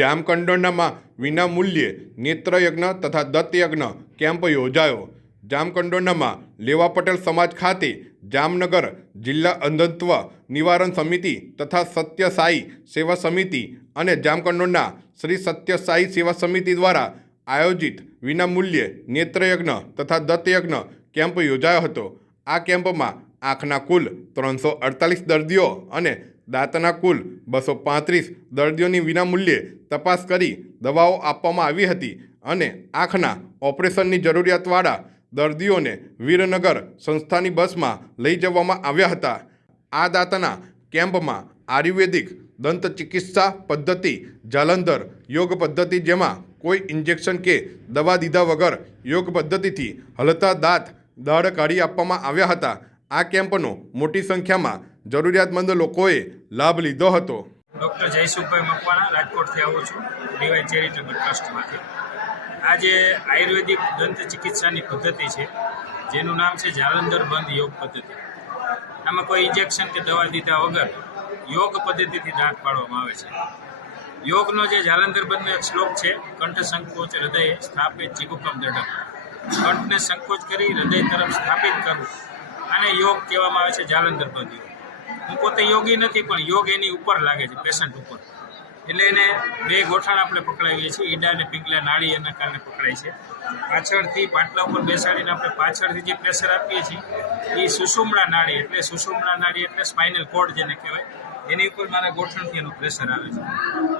જામકંડોરણામાં વિનામૂલ્યે નેત્રયજ્ઞ તથા દત્તયજ્ઞ કેમ્પ યોજાયો। જામકંડોરણામાં લેવા પટેલ સમાજ ખાતે જામનગર જિલ્લા અંધત્વ નિવારણ સમિતિ તથા સત્ય સાઈ સેવા સમિતિ અને જામકંડોરણા શ્રી સત્ય સાઈ સેવા સમિતિ દ્વારા આયોજિત વિનામૂલ્યે નેત્રયજ્ઞ તથા દત્તયજ્ઞ કેમ્પ યોજાયો હતો। આ કેમ્પમાં આંખના કુલ 348 દર્દીઓ અને દાંતના કુલ 235 દર્દીઓની વિનામૂલ્યે તપાસ કરી દવાઓ આપવામાં આવી હતી અને આંખના ઓપરેશનની જરૂરિયાતવાળા દર્દીઓને વીરનગર સંસ્થાની બસમાં લઈ જવામાં આવ્યા હતા। આ દાંતના કેમ્પમાં આયુર્વેદિક દંત ચિકિત્સા પદ્ધતિ જાલંધર યોગ પદ્ધતિ જેમાં કોઈ ઇન્જેક્શન કે દવા દીધા વગર યોગ પદ્ધતિથી હલતા દાંત દાઢ કાઢી આપવામાં આવ્યા હતા। આ કેમ્પનો મોટી સંખ્યામાં જરૂરિયાતમંદ લોકોએ લાભ લીધો હતો। ડૉક્ટર જયસુખભાઈ મકવાણા રાજકોટથી આવું છું, ડીવાય ચેરિટેબલ ટ્રસ્ટમાંથી। આજે આયુર્વેદિક દંત ચિકિત્સાની પદ્ધતિ છે જેનું નામ છે જાલંધર બંધ યોગ પદ્ધતિ। આમાં કોઈ ઇન્જેક્શન કે દવા દીધા વગર યોગ પદ્ધતિથી દાંત પાડવામાં આવે છે। યોગનો જે જાલંધર બંધનો એક શ્લોક છે, કંઠ સંકોચ હૃદય સ્થાપિત જીગુકમ દડમ, કંઠને સંકોચ કરી હૃદય તરફ સ્થાપિત કરવું, આને યોગ કહેવામાં આવે છે, જાલંધર બંધ યોગ। હું પોતે યોગી નથી પણ યોગ એની ઉપર લાગે છે, પેશન્ટ ઉપર, એટલે એને બે ગોઠણ આપણે પકડાવીએ છીએ, ઈડા અને પીગલા નાળી એના કારણે પકડાય છે। પાછળથી પાટલા ઉપર બેસાડીને આપણે પાછળથી જે પ્રેશર આપીએ છીએ એ સુષુમ્ણા નાળી, એટલે સુષુમ્ણા નાળી એટલે સ્પાઇનલ કોર્ડ જેને કહેવાય, એની ઉપર મારા ગોઠણથી એનું પ્રેશર આવે છે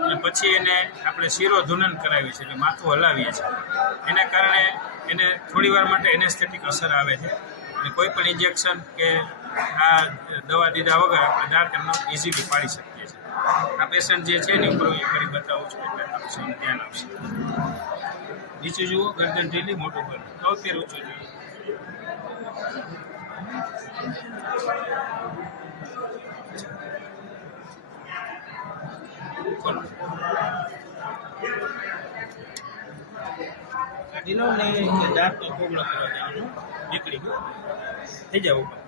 અને પછી એને આપણે શિરોધુનન કરાવીએ છીએ, એટલે માથું હલાવીએ છીએ। એના કારણે એને થોડીવાર માટે એનેસ્થેટિક અસર આવે છે અને કોઈ પણ ઇન્જેક્શન કે આ દવા દીધા વગર આપણે દાંત એમનો ઇઝીલી પાડી શકીએ છીએ। આ પેશન્ટ જે છે એની ઉપર હું કરી બતાવું છું, એટલે આપ સૌને ધ્યાન આપશે। નીચે જુઓ, ગરદન ઢીલી, મોટું કર, 73 ઊંચું જોઈએ। કાઢી લો ને દાંતનો કોગળો કરવા જવાનો, નીકળી ગયો, થઈ જાવ ઉપર।